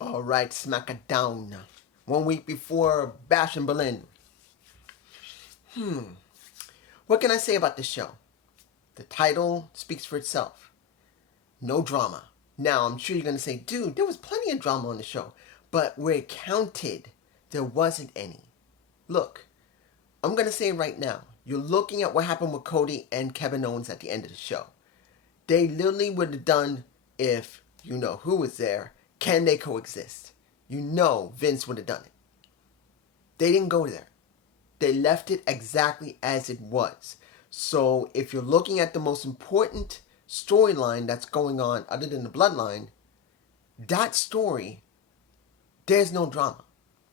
All right, Smackdown. 1 week before Bash in Berlin. What can I say about this show? The title speaks for itself. No drama. Now, I'm sure you're going to say, dude, there was plenty of drama on the show. But where it counted, there wasn't any. Look, I'm going to say it right now. You're looking at what happened with Cody and Kevin Owens at the end of the show. They literally would have done, if you know who was there, can they coexist? You know Vince would have done it. They didn't go there. They left it exactly as it was. So if you're looking at the most important storyline that's going on other than the bloodline, that story, there's no drama.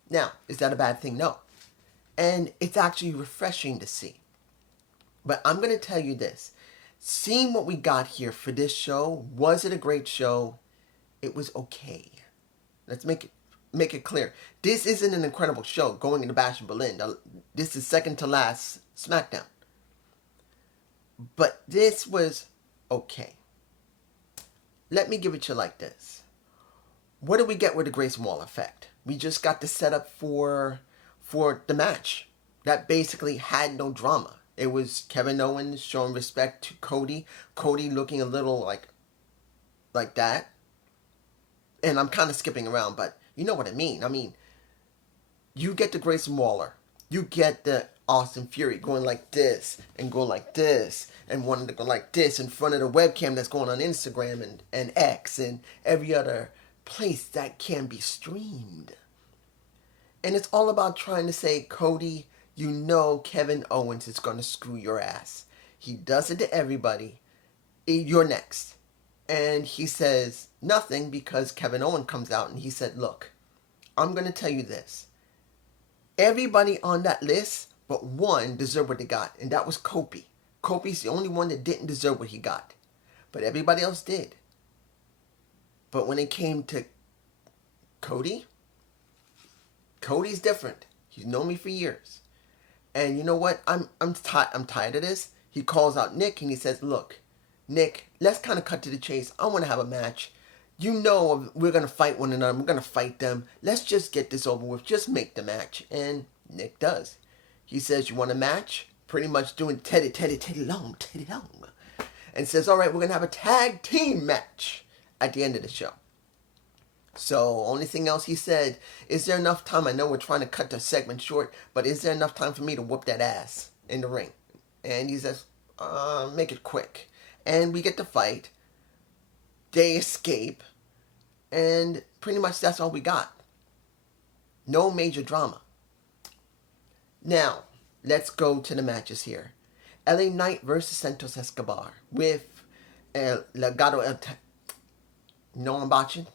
Now, is that a bad thing? No. And it's actually refreshing to see. But I'm going to tell you this. Seeing what we got here for this show, was it a great show? It was okay. Let's make it clear. This isn't an incredible show going into Bash in Berlin. This is second to last SmackDown. But this was okay. Let me give it to you like this. What did we get with the Grayson Waller effect? We just got the setup for the match that basically had no drama. It was Kevin Owens showing respect to Cody. Cody looking a little like that. And I'm kind of skipping around, but you know what I mean. I mean, you get the Grayson Waller. You get the Austin Fury going like this and going like this and wanting to go like this in front of the webcam that's going on Instagram and X and every other place that can be streamed. And it's all about trying to say, Cody, you know Kevin Owens is going to screw your ass. He does it to everybody. You're next. And he says nothing because Kevin Owens comes out and he said, look, I'm going to tell you this. Everybody on that list but one deserved what they got, and that was Kofi. Kofi's the only one that didn't deserve what he got. But everybody else did. But when it came to Cody, Cody's different. He's known me for years. And you know what? I'm tired of this. He calls out Nick and he says, look, Nick, let's kind of cut to the chase. I want to have a match. You know we're going to fight one another. We're going to fight them. Let's just get this over with. Just make the match. And Nick does. He says, you want a match? Pretty much doing Teddy long. And says, all right, we're going to have a tag team match at the end of the show. So, only thing else he said, is there enough time? I know we're trying to cut the segment short, but is there enough time for me to whoop that ass in the ring? And he says, make it quick. And we get to fight. They escape. And pretty much that's all we got. No major drama. Now, let's go to the matches here. LA Knight versus Santos Escobar with Legado El... No, I'm botching.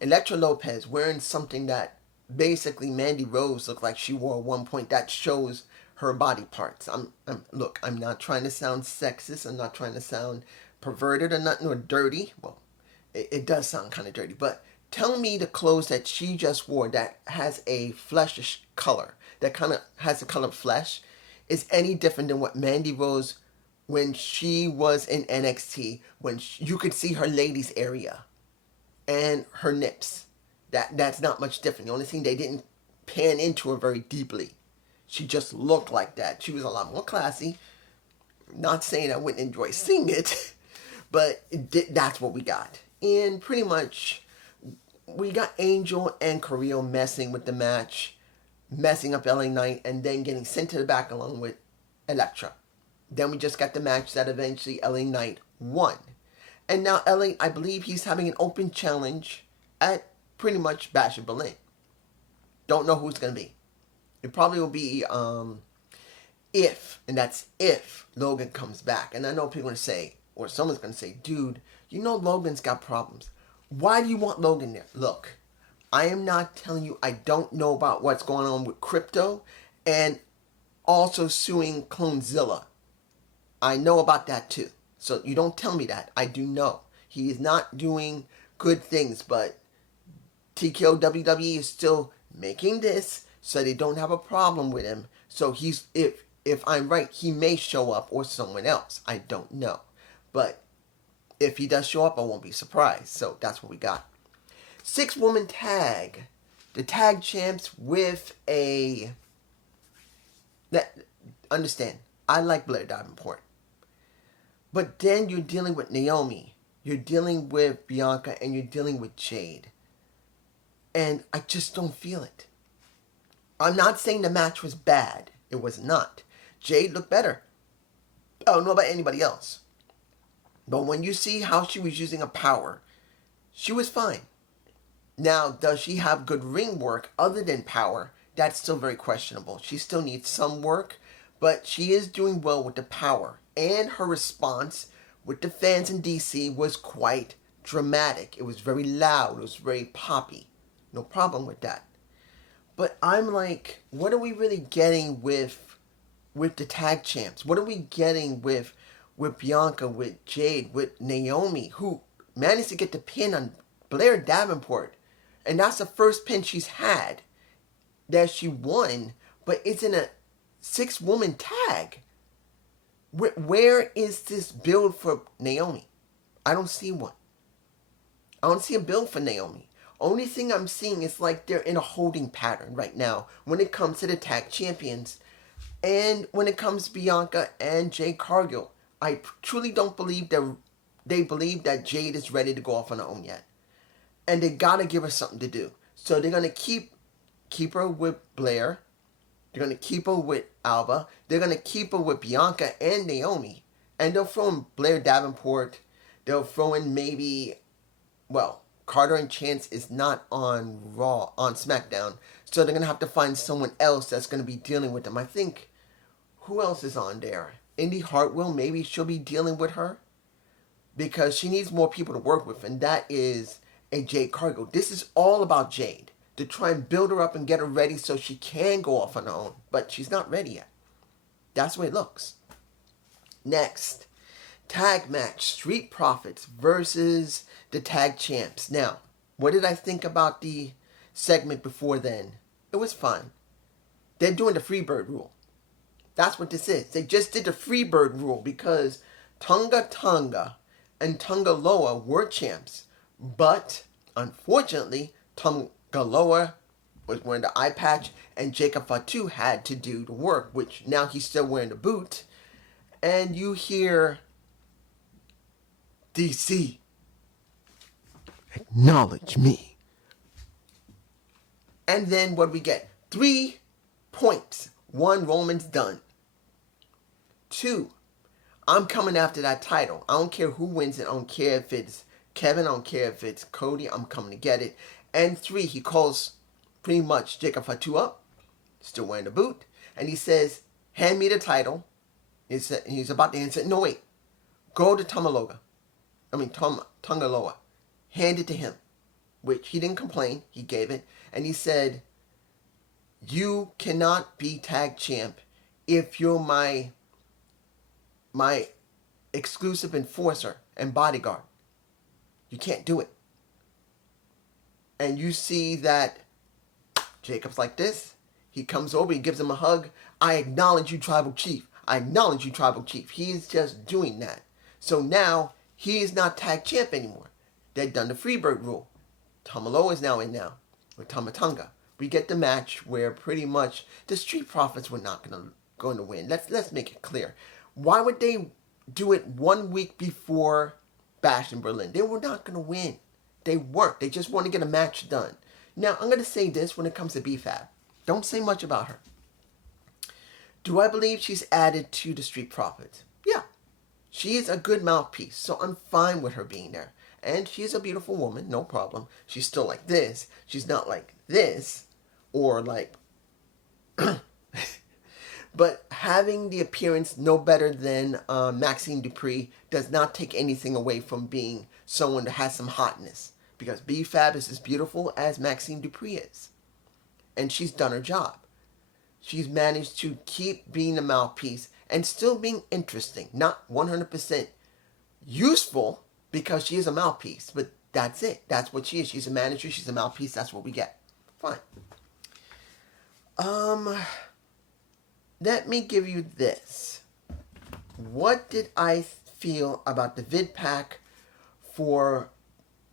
Elektra Lopez wearing something that basically Mandy Rose looked like she wore at one point. That shows her body parts. Look, I'm not trying to sound sexist. I'm not trying to sound perverted or nothing or dirty. Well, it does sound kind of dirty. But tell me the clothes that she just wore that has a fleshish color, that kind of has the color of flesh, is any different than what Mandy Rose, when she was in NXT, when you could see her ladies area and her nips. That's not much different. The only thing, they didn't pan into her very deeply. She just looked like that. She was a lot more classy. Not saying I wouldn't enjoy seeing it, but that's what we got. And pretty much, we got Angel and Carrillo messing with the match, messing up LA Knight, and then getting sent to the back along with Elektra. Then we just got the match that eventually LA Knight won. And now LA, I believe he's having an open challenge at pretty much Bash in Berlin. Don't know who it's going to be. It probably will be if, and that's if, Logan comes back. And I know people are going to say, or someone's going to say, dude, you know Logan's got problems. Why do you want Logan there? Look, I am not telling you I don't know about what's going on with crypto and also suing Clonezilla. I know about that too. So you don't tell me that. I do know. He is not doing good things, but TKO WWE is still making this so they don't have a problem with him. So he's, if I'm right, he may show up, or someone else. I don't know. But if he does show up, I won't be surprised. So that's what we got. 6-woman tag. The tag champs with a... Understand, I like Blair Davenport. But then you're dealing with Naomi. You're dealing with Bianca, and you're dealing with Jade. And I just don't feel it. I'm not saying the match was bad. It was not. Jade looked better. I don't know about anybody else. But when you see how she was using her power, she was fine. Now, does she have good ring work other than power? That's still very questionable. She still needs some work, but she is doing well with the power. And her response with the fans in DC was quite dramatic. It was very loud. It was very poppy. No problem with that. But I'm like, what are we really getting with the tag champs? What are we getting with Bianca, with Jade, with Naomi, who managed to get the pin on Blair Davenport? And that's the first pin she's had that she won, but it's in a 6-woman tag. Where is this build for Naomi? I don't see one. I don't see a build for Naomi. Only thing I'm seeing is like they're in a holding pattern right now when it comes to the tag champions. And when it comes to Bianca and Jade Cargill, I truly don't believe that they believe that Jade is ready to go off on her own yet. And they gotta give her something to do. So they're gonna keep her with Blair. They're gonna keep her with Alba. They're gonna keep her with Bianca and Naomi. And they'll throw in Blair Davenport. They'll throw in maybe, well, Carter and Chance is not on SmackDown. So they're gonna have to find someone else that's gonna be dealing with them. I think, who else is on there? Indy Hartwell, maybe she'll be dealing with her. Because she needs more people to work with. And that is a Jade Cargill. This is all about Jade. To try and build her up and get her ready so she can go off on her own. But she's not ready yet. That's the way it looks. Next, tag match. Street Profits versus the tag champs. Now, what did I think about the segment before then? It was fun. They're doing the Freebird rule. That's what this is. They just did the Freebird rule because Tonga Tonga and Tonga Loa were champs. But, unfortunately, Tonga Loa was wearing the eye patch and Jacob Fatu had to do the work, which now he's still wearing the boot. And you hear DC, acknowledge me. And then what do we get? 3 points. 1, Roman's done. 2, I'm coming after that title. I don't care who wins it. I don't care if it's Kevin. I don't care if it's Cody. I'm coming to get it. And 3, he calls pretty much Jacob Fatu up, still wearing the boot, and he says, hand me the title. He's about to answer. No, wait. Go to Tonga Loa. Hand it to him. Which he didn't complain. He gave it. And he said, you cannot be tag champ if you're my exclusive enforcer and bodyguard. You can't do it. And you see that Jacob's like this. He comes over, he gives him a hug. I acknowledge you, Tribal Chief. I acknowledge you, Tribal Chief. He's just doing that. So now, he is not tag champ anymore. They've done the Freebird rule. Tamaloa is now in now, with Tamatonga. We get the match where pretty much the Street Profits were not going to win. Let's make it clear. Why would they do it 1 week before Bash in Berlin? They were not going to win. They weren't. They just want to get a match done. Now, I'm going to say this when it comes to BFAB. Don't say much about her. Do I believe she's added to the Street Profits? Yeah. She is a good mouthpiece, so I'm fine with her being there. And she is a beautiful woman, no problem. She's still like this. She's not like this. Or like... But having the appearance no better than Maxine Dupree does not take anything away from being someone that has some hotness. Because BFAB is as beautiful as Maxine Dupree is. And she's done her job. She's managed to keep being a mouthpiece and still being interesting. Not 100% useful because she is a mouthpiece. But that's it. That's what she is. She's a manager. She's a mouthpiece. That's what we get. Fine. Let me give you this. What did I feel about the vid pack for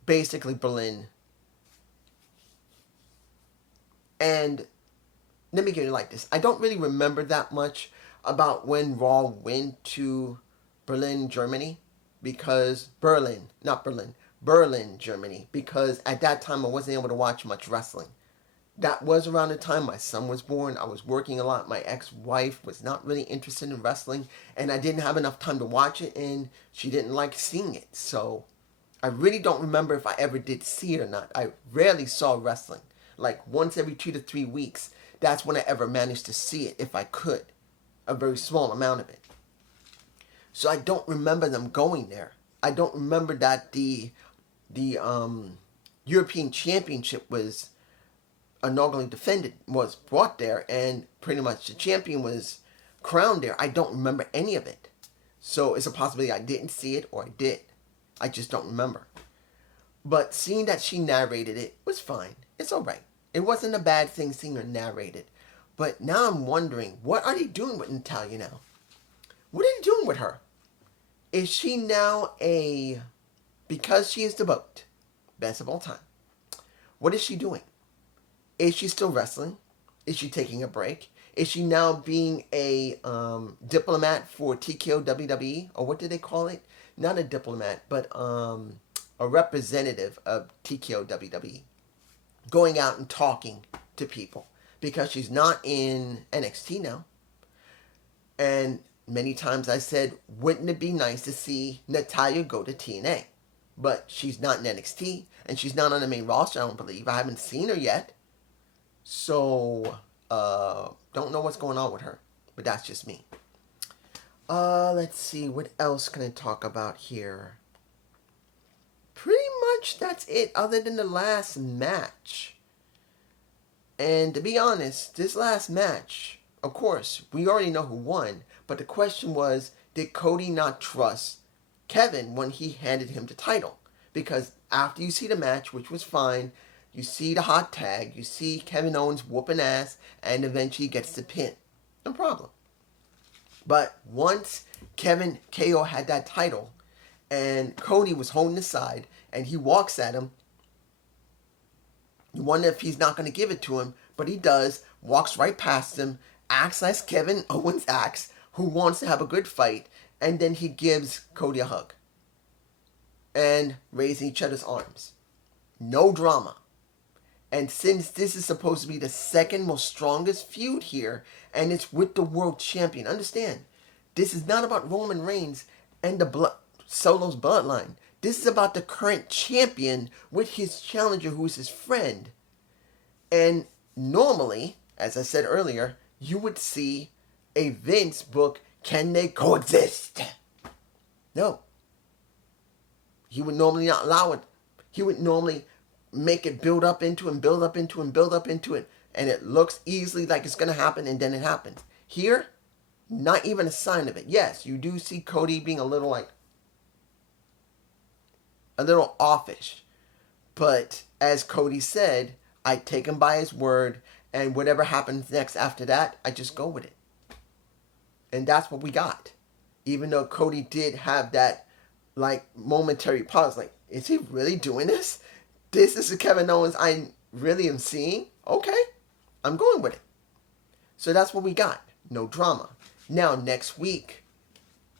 basically Berlin And let me get it like this. I don't really remember that much about when Raw went to Berlin, Germany, because Berlin, Germany, because at that time I wasn't able to watch much wrestling. That was around the time my son was born. I was working a lot. My ex-wife was not really interested in wrestling, and I didn't have enough time to watch it, and she didn't like seeing it. So I really don't remember if I ever did see it or not. I rarely saw wrestling. Like once every 2 to 3 weeks, that's when I ever managed to see it, if I could. A very small amount of it. So I don't remember them going there. I don't remember that the European Championship was inaugurally defended, was brought there, and pretty much the champion was crowned there. I don't remember any of it. So it's a possibility I didn't see it or I did. I just don't remember. But seeing that she narrated it was fine. It's alright. It wasn't a bad thing seeing her narrate it. But now I'm wondering, what are they doing with Natalya now? What are they doing with her? Is she now because she is the GOAT, best of all time, what is she doing? Is she still wrestling? Is she taking a break? Is she now being a diplomat for TKO WWE? Or what do they call it? Not a diplomat, but a representative of TKO WWE. Going out and talking to people. Because she's not in NXT now. And many times I said, wouldn't it be nice to see Natalya go to TNA? But she's not in NXT. And she's not on the main roster, I don't believe. I haven't seen her yet. So, don't know what's going on with her. But that's just me. Let's see. What else can I talk about here? Pretty much that's it, other than the last match. And to be honest, this last match, of course, we already know who won. But the question was, did Cody not trust Kevin when he handed him the title? Because after you see the match, which was fine, you see the hot tag, you see Kevin Owens whooping ass, and eventually gets the pin. No problem. But once Kevin KO had that title, and Cody was holding the side, and he walks at him, you wonder if he's not going to give it to him, but he does, walks right past him, acts as Kevin Owens acts, who wants to have a good fight, and then he gives Cody a hug. And raising each other's arms. No drama. And since this is supposed to be the second most strongest feud here, and it's with the world champion, understand, this is not about Roman Reigns and the Solo's bloodline. This is about the current champion with his challenger who is his friend. And normally, as I said earlier, you would see a Vince book, can they coexist? No. He would normally not allow it. He would normally make it build up into and build up into and build up into it. And it looks easily like it's going to happen, and then it happens. Here, not even a sign of it. Yes, you do see Cody being a little offish. But as Cody said, I take him by his word, and whatever happens next after that, I just go with it. And that's what we got. Even though Cody did have that momentary pause, is he really doing this? This is the Kevin Owens I really am seeing? Okay, I'm going with it. So that's what we got. No drama. Now, next week,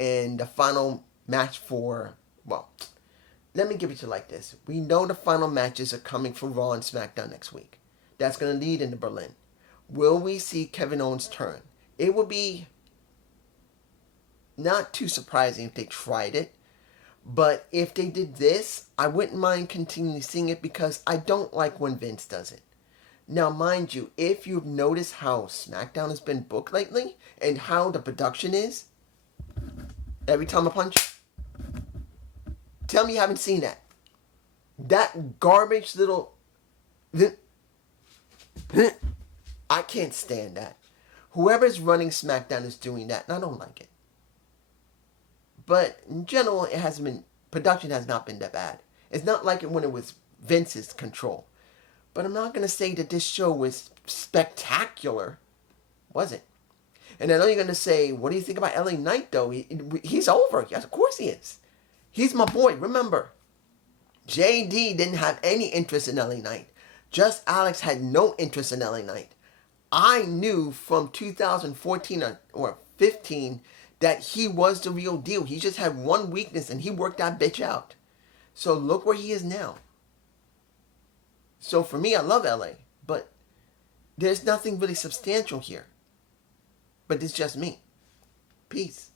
in the final match let me give it to you like this. We know the final matches are coming for Raw and SmackDown next week. That's going to lead into Berlin. Will we see Kevin Owens' turn? It would be not too surprising if they tried it. But if they did this, I wouldn't mind continuing seeing it because I don't like when Vince does it. Now, mind you, if you've noticed how SmackDown has been booked lately and how the production is, every time I punch, tell me you haven't seen that. That garbage little... I can't stand that. Whoever's running SmackDown is doing that, and I don't like it. But in general, production has not been that bad. It's not like it when it was Vince's control. But I'm not going to say that this show was spectacular. Was it? And I know you're going to say, what do you think about LA Knight, though? He's over. Yes, of course he is. He's my boy. Remember, JD didn't have any interest in LA Knight. Just Alex had no interest in LA Knight. I knew from 2014 or 15 that he was the real deal. He just had one weakness and he worked that bitch out. So look where he is now. So for me, I love LA, but there's nothing really substantial here. But it's just me. Peace.